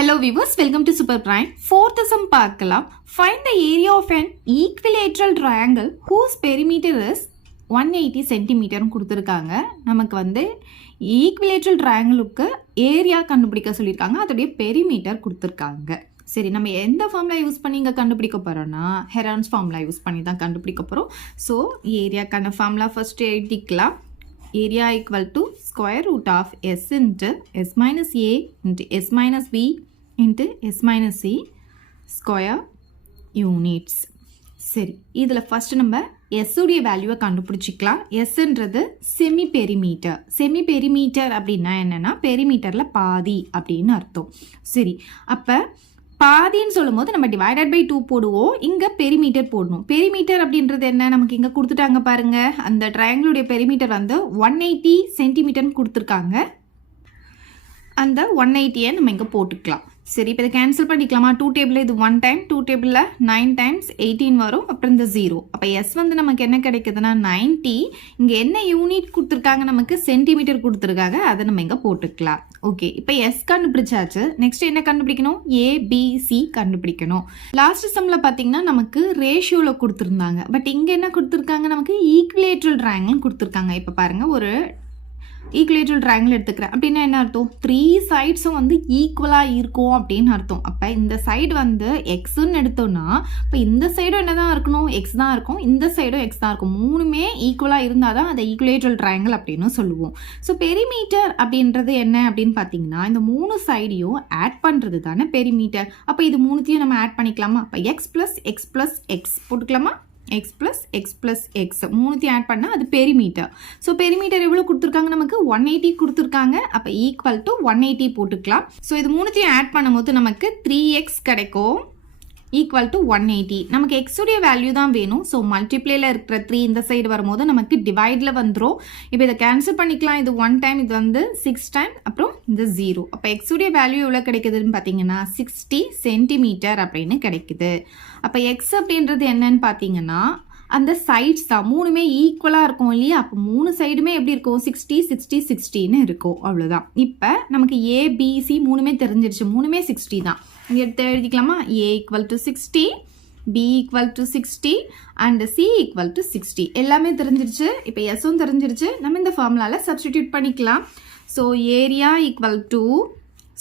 Hello viewers, welcome to Super Prime. Fourth sum பார்க்கலாம். Find the area of an equilateral triangle whose perimeter is 180 cm கொடுத்திருக்காங்க. நமக்கு வந்து equilateral triangleக்கு area கண்டுபிடிக்க சொல்லியிருக்காங்க. அதோடைய பெரிமீட்டர் கொடுத்திருக்காங்க. சரி, நம்ம எந்த ஃபார்முலா யூஸ் பண்ணி இங்கே கண்டுபிடிக்க போகிறோம்னா ஹெரான்ஸ் ஃபார்முலா யூஸ் பண்ணி தான் கண்டுபிடிக்க போகிறோம். ஸோ ஏரியாக்கான ஃபார்முலா ஃபஸ்ட்டு எழுதிக்கலாம். Area equal to square root of s into s minus a into s minus b into s minus c square units. சரி, இதில் ஃபஸ்ட்டு நம்ம s உடைய வேல்யூவை கண்டுபிடிச்சிக்கலாம். sன்றது செமி பெரிமீட்டர். செமி பெரிமீட்டர் அப்படின்னா என்னென்னா பெரிமீட்டரில் பாதி அப்படின்னு அர்த்தம். சரி, அப்போ பாதின்னு சொல்லும் போது நம்ம டிவைடட் பை 2 போடுவோம். இங்கே பெரிமீட்டர் போடணும். பெரிமீட்டர் அப்படின்றது என்ன, நமக்கு இங்கே கொடுத்துட்டாங்க பாருங்க. அந்த ட்ரையாங்கிளுடைய பெரிமீட்டர் வந்து 180 சென்டிமீட்டர்னு கொடுத்துருக்காங்க. அந்த 180 நம்ம இங்கே போட்டுக்கலாம். சரி, இப்போ இதை கேன்சல் பண்ணிக்கலாமா? 2 டேபிளில் இது 1 டைம், 2 டேபிளில் 9 டைம்ஸ் 18 வரும். அப்புறம் இந்த 0. அப்போ எஸ் வந்து நமக்கு என்ன கிடைக்குதுன்னா 90. இங்கே என்ன யூனிட் கொடுத்துருக்காங்க, நமக்கு சென்டிமீட்டர் கொடுத்துருக்காங்க. அதை நம்ம இங்கே போட்டுக்கலாம். ஓகே, இப்போ எஸ் கண்டுபிடிச்சாச்சு. நெக்ஸ்ட் என்ன கண்டுபிடிக்கணும்? ஏபிசி கண்டுபிடிக்கணும். லாஸ்ட் சம்மில் பார்த்தீங்கன்னா நமக்கு ரேஷியோவில் கொடுத்துருந்தாங்க. பட் இங்கே என்ன கொடுத்துருக்காங்க, நமக்கு ஈக்குவலேட்ரல் ட்ரையாங்கிள் கொடுத்துருக்காங்க. இப்போ பாருங்கள், ஒரு ஈக்குவலேட்ரல் ட்ரையாங்கிள் எடுத்துக்கிறேன் அப்படின்னா என்ன அர்த்தம்? 3 சைட்ஸும் வந்து ஈக்குவலாக இருக்கும் அப்படின்னு அர்த்தம். அப்போ இந்த சைடு வந்து எக்ஸுன்னு எடுத்தோம்னா இப்போ இந்த சைடும் என்ன தான் இருக்கணும்? எக்ஸ் தான் இருக்கும். இந்த சைடும் எக்ஸ் தான் இருக்கும். மூணுமே ஈக்குவலாக இருந்தால் தான் அதை ஈக்குவலேட்ரல் ட்ரையாங்கிள் அப்படின்னு சொல்லுவோம். ஸோ பெரிமீட்டர் அப்படின்றது என்ன அப்படின்னு பார்த்தீங்கன்னா இந்த 3 சைடையும் ஆட் பண்ணுறது தானே பெரிமீட்டர். அப்போ இது மூணுத்தையும் நம்ம ஆட் பண்ணிக்கலாமா? அப்போ x plus x plus x போட்டுக்கலாமா? X plus x plus x மூணுத்தையும் ஆட் பண்ணால் அது பெரிமீட்டர். ஸோ பெரிமீட்டர் எவ்வளோ கொடுத்துருக்காங்க, நமக்கு 180 கொடுத்துருக்காங்க. அப்போ ஈக்குவல் டு 180 போட்டுக்கலாம். ஸோ இது மூணுத்தையும் ஆட் பண்ணும்போது நமக்கு 3x கிடைக்கும். Equal to 180. நமக்கு எக்ஸுடைய வேல்யூ தான் வேணும். ஸோ மல்டிப்ளேயில் இருக்கிற 3 இந்த சைடு வரும்போது நமக்கு டிவைடில் வந்துடும். இப்போ இதை கேன்சல் பண்ணிக்கலாம். இது 1 டைம், இது வந்து 6 டைம், அப்புறம் இந்த 0. அப்போ எக்ஸுடைய வேல்யூ எவ்வளோ கிடைக்குதுன்னு பார்த்தீங்கன்னா 60 சென்டிமீட்டர் அப்படின்னு கிடைக்குது. அப்போ எக்ஸ் அப்படின்றது என்னன்னு பார்த்தீங்கன்னா அந்த சைட்ஸ் தான். மூணுமே ஈக்குவலாக இருக்கும் இல்லையா? அப்போ 3 சைடுமே எப்படி இருக்கும்? 60 60 60ன்னு இருக்கும். அவ்வளோதான். இப்போ நமக்கு ஏபிசி மூணுமே தெரிஞ்சிருச்சு. மூணுமே 60 தான். இங்கே எடுத்து எழுதிக்கலாமா? A equal to 60, B equal to 60 and C equal to 60 எல்லாமே தெரிஞ்சிருச்சு. இப்போ எஸ்ஸும் தெரிஞ்சிருச்சு. நம்ம இந்த ஃபார்முலாவில் சப்ஸ்டிடியூட் பண்ணிக்கலாம். So area equal to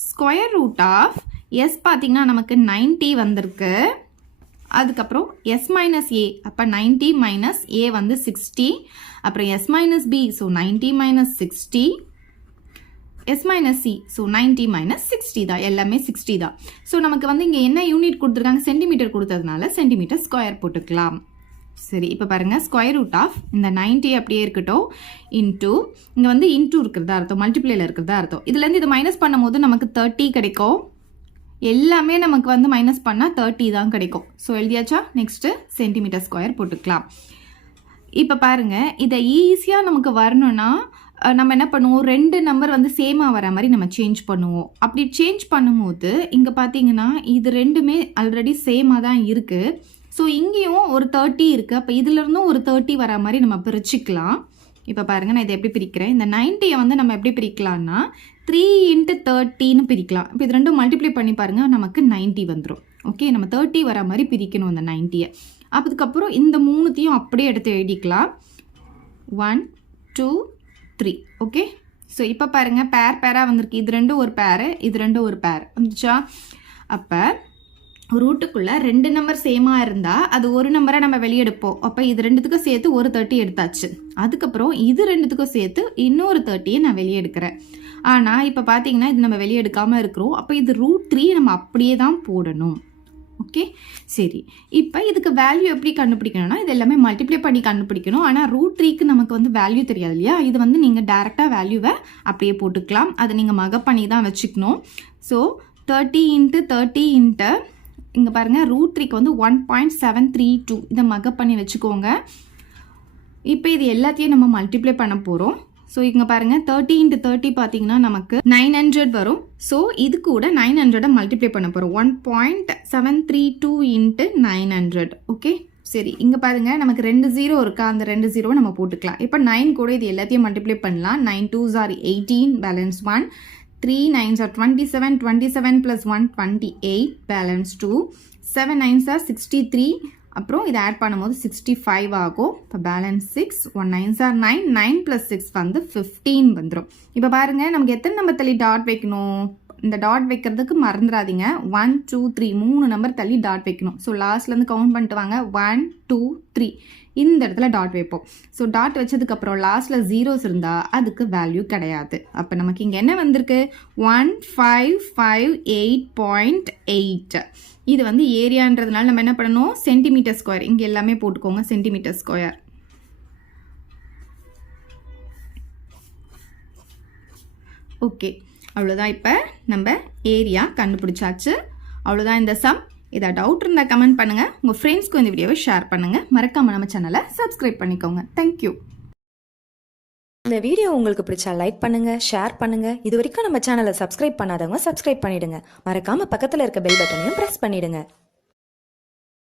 square root of S பார்த்தீங்கன்னா நமக்கு 90 வந்திருக்கு. அதுக்கப்புறம் எஸ் மைனஸ் ஏ, அப்போ 90 மைனஸ் ஏ வந்து 60. அப்புறம் S minus B, so 90 minus 60. S minus C, so 90 minus 60 தான். எல்லாமே 60 தான். ஸோ நமக்கு வந்து இங்கே என்ன யூனிட் கொடுத்துருக்காங்க? சென்டிமீட்டர் கொடுத்ததுனால சென்டிமீட்டர் ஸ்கொயர் போட்டுக்கலாம். சரி, இப்போ பாருங்கள், ஸ்கொயர் ரூட் ஆஃப் இந்த 90 அப்படியே இருக்கட்டும். இன்டூ இங்கே வந்து இன்டூ இருக்கிறதா அர்த்தம், மல்டிப்ளேயில் இருக்கிறதா அர்த்தம். இதுலேருந்து இது மைனஸ் பண்ணும்போது நமக்கு 30 கிடைக்கும். எல்லாமே நமக்கு வந்து மைனஸ் பண்ணால் 30 தான் கிடைக்கும். ஸோ எழுதியாச்சா? நெக்ஸ்ட்டு சென்டிமீட்டர் ஸ்கொயர் போட்டுக்கலாம். இப்போ பாருங்கள், இதை ஈஸியாக நமக்கு வரணும்னா நம்ம என்ன பண்ணுவோம்? 2 நம்பர் வந்து சேமாக வர மாதிரி நம்ம சேஞ்ச் பண்ணுவோம். அப்படி சேஞ்ச் பண்ணும்போது இங்கே பார்த்தீங்கன்னா இது ரெண்டுமே ஆல்ரெடி சேமாக தான் இருக்குது. ஸோ இங்கேயும் ஒரு 30 இருக்குது. அப்போ இதிலிருந்தும் ஒரு 30 வர மாதிரி நம்ம பிரிச்சுக்கலாம். இப்போ பாருங்கள், நான் இதை எப்படி பிரிக்கிறேன்? இந்த 90 வந்து நம்ம எப்படி பிரிக்கலாம்னா 3 × 30ன்னு பிரிக்கலாம். இப்போ இது ரெண்டும் மல்டிப்ளை பண்ணி பாருங்கள், நமக்கு 90 வந்துடும். ஓகே, நம்ம 30 வர மாதிரி பிரிக்கணும் அந்த 90. அதுக்கப்புறம் இந்த மூணுத்தையும் அப்படியே எடுத்து எழுதிக்கலாம். 1 2 3. ஓகே, ஸோ இப்போ பாருங்கள் பேராக வந்திருக்கு. இது ரெண்டும் ஒரு பேரு, இது ரெண்டும் ஒரு பேர் வந்துச்சா? அப்போ ரூட்டுக்குள்ளே 2 நம்பர் சேமாக இருந்தால் அது ஒரு நம்பரை நம்ம வெளியெடுப்போம். அப்போ இது ரெண்டுத்துக்கும் சேர்த்து ஒரு 30 எடுத்தாச்சு. அதுக்கப்புறம் இது ரெண்டுத்துக்கும் சேர்த்து இன்னொரு 30 நான் வெளியே எடுக்கிறேன். ஆனால் இப்போ பார்த்தீங்கன்னா இது நம்ம வெளியே எடுக்காமல் இருக்கிறோம். அப்போ இது √3 நம்ம அப்படியே தான் போடணும். ஓகே, சரி. இப்போ இதுக்கு வேல்யூ எப்படி கண்டுபிடிக்கணும்னா இது எல்லாமே மல்டிப்ளை பண்ணி கண்டுபிடிக்கணும். ஆனால் √3க்கு நமக்கு வந்து வேல்யூ தெரியாது இல்லையா? இது வந்து நீங்கள் டேரெக்டாக வேல்யூவை அப்படியே போட்டுக்கலாம். அதை நீங்கள் மகப் பண்ணி தான் வச்சுக்கணும். ஸோ 30 × 30 × இங்கே பாருங்கள், √3க்கு வந்து 1.732 இதை மகப் பண்ணி வச்சுக்கோங்க. இப்போ இது எல்லாத்தையும் நம்ம மல்டிப்ளை பண்ண போகிறோம். ஸோ இங்கே பாருங்கள் 30 × 30 பார்த்தீங்கன்னா நமக்கு 900 வரும். ஸோ இது கூட 900 மல்டிப்ளை பண்ண போகிறோம். 1.732 × 900. ஓகே, சரி. இங்கே பாருங்கள், நமக்கு 2 0 இருக்கா? அந்த 2 0 நம்ம போட்டுக்கலாம். இப்போ 9 கூட இது எல்லாத்தையும் மல்டிப்ளை பண்ணலாம். 9 2s are 18, balance 1. 3 9s are 27, 27 plus 1 28, balance 2, 7 9s are 63, அப்புறம் இதை ஆட் பண்ணும்போது 65 ஆகும். இப்போ பேலன்ஸ் 6, 1 9s are 9, 9 plus 6 வந்து 15 வந்துடும். இப்போ பாருங்கள் நமக்கு எத்தனை நம்பர் தள்ளி டாட் வைக்கணும், இந்த டாட் வைக்கிறதுக்கு மறந்துடாதீங்க. 1 2 3 3 நம்பர் தள்ளி டாட் வைக்கணும். ஸோ லாஸ்ட்லேருந்து கவுண்ட் பண்ணிட்டு வாங்க. 1 2 3 இந்த இடத்துல டாட் வைப்போம். ஸோ டாட் வச்சதுக்கப்புறம் லாஸ்ட்டில் ஜீரோஸ் இருந்தால் அதுக்கு வேல்யூ கிடையாது. அப்போ நமக்கு இங்கே என்ன வந்திருக்கு, 1558.8. இது வந்து ஏரியான்றதுனால நம்ம என்ன பண்ணணும், சென்டிமீட்டர் ஸ்கொயர் இங்கே எல்லாமே போட்டுக்கோங்க, சென்டிமீட்டர் ஸ்கொயர். ஓகே, அவ்வளோதான். இப்போ நம்ம ஏரியா கண்டுபிடிச்சாச்சு. அவ்வளோதான் இந்த சம். ஏதாவது டவுட் இருந்தால் கமெண்ட் பண்ணுங்கள், உங்கள் ஃப்ரெண்ட்ஸ்க்கு இந்த வீடியோவை ஷேர் பண்ணுங்கள், மறக்காமல் நம்ம சேனலை சப்ஸ்கிரைப் பண்ணிக்கோங்க. தேங்க்யூ. இந்த வீடியோ உங்களுக்கு பிடிச்சா லைக் பண்ணுங்க, ஷேர் பண்ணுங்க. இது வரைக்கும் நம்ம சேனலை சப்ஸ்கிரைப் பண்ணாதவங்க சப்ஸ்கிரைப் பண்ணிடுங்க. மறக்காம பக்கத்தில் இருக்க பெல் பட்டனையும் பிரஸ் பண்ணிடுங்க.